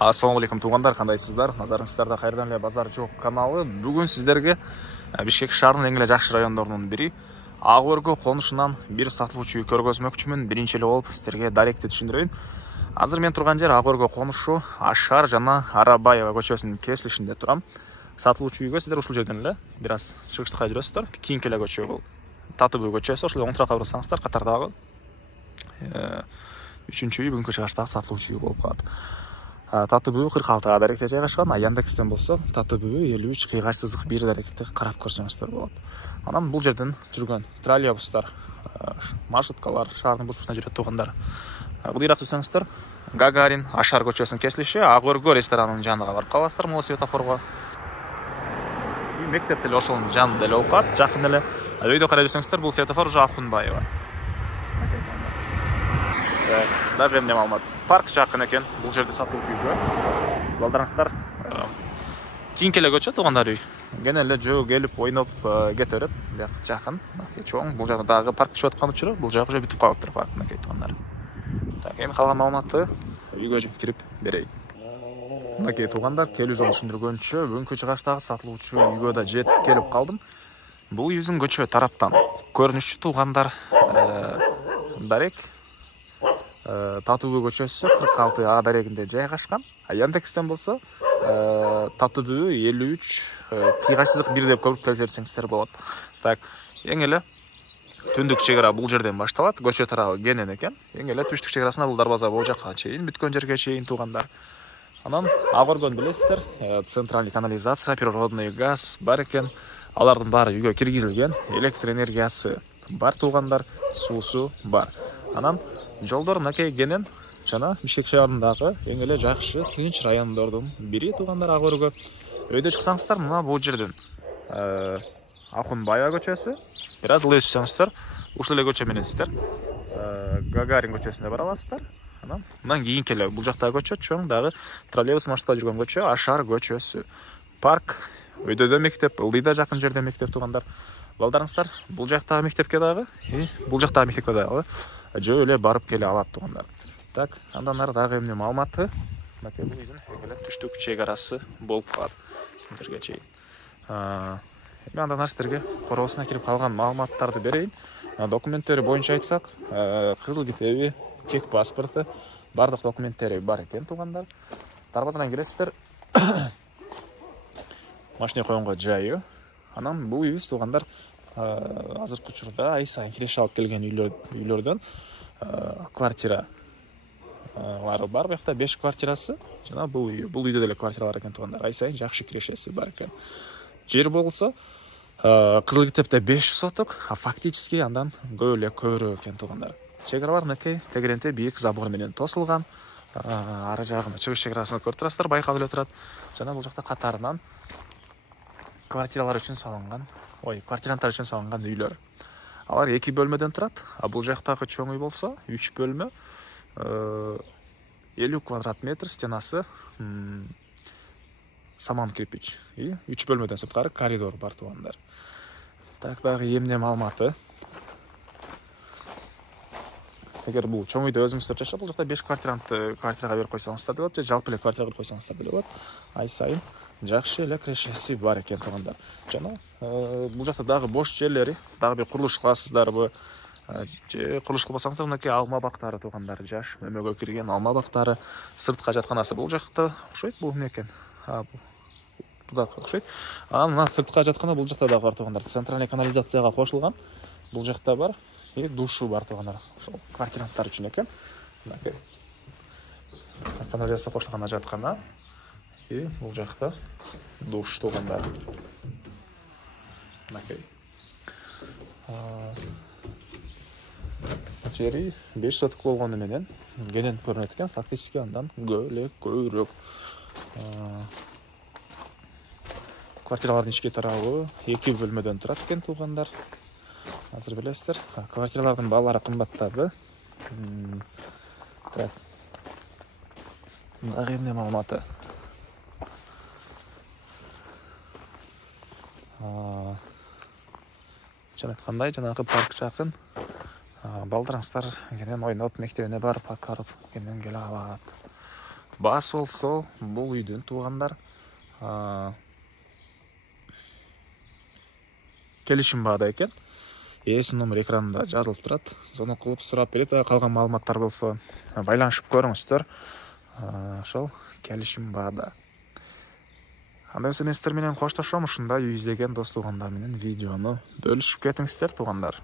Ассалаумағалейкум туғандар, қандайсыздар? Назарыңыздарда қайырдан эле базар жоқ каналы. Бүгін сіздерге Бишкек шаарынын эң эле жакшы райондорунун бири Ак Өргө конушунан бир сатылуучу үй көргөзмөкчүмүн. Биринчи эле болуп сіздерге даректи түшүндүрөйүн. Азыр мен турган жер Ак Өргө конушу Ашар жана Арабаева көчөсүнүн кесилишинде турам. Сатылуучу үйгө сиздер ушул жерден эле бир аз чыгыштыкка жүрөсүздөр. Кийинки эле көчө бул Татуу көчөсү. Ошол оң тарапка барсаңыздар катардагы үчүнчү үй бүгүнкү чыгыштагы сатылуучу үй болуп калат. Татуу 46 даректе жайгашкан, Яндекстен болсо Татуу 53 кыйгач сызык 1 даректе карап көрсөңүздөр болот. Анан бул жерден жүргөн троллейбустар, маршруткалар шаардын бурчусуна жүрөт тугандар. Быйрак түшсөңүздөр Гагарин Ашар көчөсүнүн кесилиши Ак Өргө ресторанынын жанына барып каласыздар, могу светофорго. Мектеп деле ошонун жанында эле болуп калат, жакын эле. Өйдө карай жүрсөңүздөр бул светофор уже Акунбаева. Дагы эмне маалымат. Парк жакын экен бул жерде сатылуучу үйгө. Балдарыңыздар кийинки эле көчө тугандар үй. Кене эле жөө келип ойноп кете берет. Бияк жакын. Чоң бул жакта дагы парк түшүп аткан учуру бул жак уже бүтүп калыптыр парктын тугандар. Так, эми калган маалыматты үйгө кирип берейин. Мынакей тугандар, келүү жолу түшүндүргөнчө бүгүнкү чыгыштагы сатылуучу үйгө да жетип келип калдым. Бул үйүбүздүн көчө тараптан көрүнүшчү тугандар дарек Татуу көчөсү 46 А дарегинде жайгашкан. Яндекстен болсо Татуу 53 кыйгач сызык 1 деп көрүп келсеңиздер болот. Так, эң эле түндүк чегара бул жерден башталат. Көчө тарабы кенен экен. Эң эле түштүк чегарасына бул дарбаза бул жакка чейин бүткөн жерге чейин тугандар. Анан Ак Өргөнү билесиздер, центральный канализация, природный газ бар экен. Алардын баары үйгө киргизилген, электр энергиясы бар тугандар, суусу бар. Анан жолдор мынакей кенен жана Бишкек шаарындагы эң эле жакшы тынч райондордун бири тугандар Ак Өргө. Өйдө чыксаңыздар мына бул жерден Акунбаева көчөсү, бир аз ылдый түшсөңүздөр ушул эле көчө менен сиздер Гагарин көчөсүнө бара аласыздар. Анан мындан кийинки эле бул жактагы көчө чоң дагы троллейбус маршрутта жүргөн көчө Ашар көчөсү. Парк, өйдөдө мектеп, ылдыйда жакын жерде мектеп тугандар. Балдарыңыздар бул жактагы мектепке дагы, бул жактагы мектепке дагы жөө эле барып келе алат тугандар. Так, андан ары дагы эмне маалыматы? Мынакей бул үйдүн эң эле түштүк чегарасы болуп калат жерге чейин. Эми андан ары сиздерге короосуна кирип калган маалыматтарды берейин. Документтери боюнча айтсак, кызыл китеби, чек паспорту, бардык документтери бар экен тугандар. Дарбазадан келесиздер. Машина койгонго жайы. Анан бул үйүбүз тугандар азыркы учурда ай сайын киреш алып келген үйлөрдөн квартира бар. Буякта 5 квартирасы жана бул үйдө деле квартиралар экен тугандар. Ай сайын жакшы кирешеси бар экен. Жер болсо кызыл китепте 500 соток, а фактически андан көп эле көбүрөөк экен тугандар. Чегаралар мынакей тегеренте бийик забор менен тосулган. Ары жагында чыгыш чегарасын көрүп турасыздар, байкалып эле турат. Жана бул жакта катарынан квартиралар үчүн салынган, квартиранттар үчүн салынган үйлөр. Алар 2 бөлмөдөн турат, а бул жактагы чоң үй болсо 3 бөлмө, 50 квадрат метр, стенасы саман кирпич. 3 бөлмөдөн сырткары коридор бар тугандар. Так, дагы эмне маалыматы? Эгер бул чоң үйдө өзүңүздөр жашап, бул жакта 5 квартирантты квартирага берип койсоңуздар деле болот, же жалпы эле квартира кылып койсоңуздар деле болот. Ай сайын жакшы эле кирешеси бар экен тугандар. Жана бул жакта дагы бош жерлери, дагы бир курулуш кыласыздарбы, же курулуш кылбасаңыздар мынакей алма бактары тугандар, жаш өмөгө кирген алма бактары, сыртка жатканасы бул жакта окшойт, бул эмне экен? Бул да окшойт. Анан мына сыртка жатканы бул жакта дагы бар тугандар. Центральный канализацияга кошулган. Бул жакта бар. Душу бар тугандар. Ошол квартиранттар үчүн экен. Мынакей канализация кошулган жатканы. Бул жакта душ тугандар. Мынакей. Жери 5 соток болгону менен кенен көрүнөт экен, фактически андан көп эле көбүрөөк. Квартиралардын ички тарабы 2 бөлмөдөн турат экен тугандар. Азыр билесиздер, квартиралардын баалары кымбаттады. Так. Дагы эмне маалыматы? Жана айткандай, жанагы парк жакын. Балдарыңыздар кенен ойноп, мектебине барып, акарып кенен келе алат. Баасы болсо бул үйдүн туугандар келишим баада экен. Эсин номер экранында жазылып турат. Звонок кылып сурап берет. Калган маалыматтар болсо байланышып көрүңүздөр. Ошол келишим баада. Андай болсо мен сиздер менен коштошом. Ушундай үй издеген дос туугандар менен видеону бөлүшүп кетиңиздер туугандар.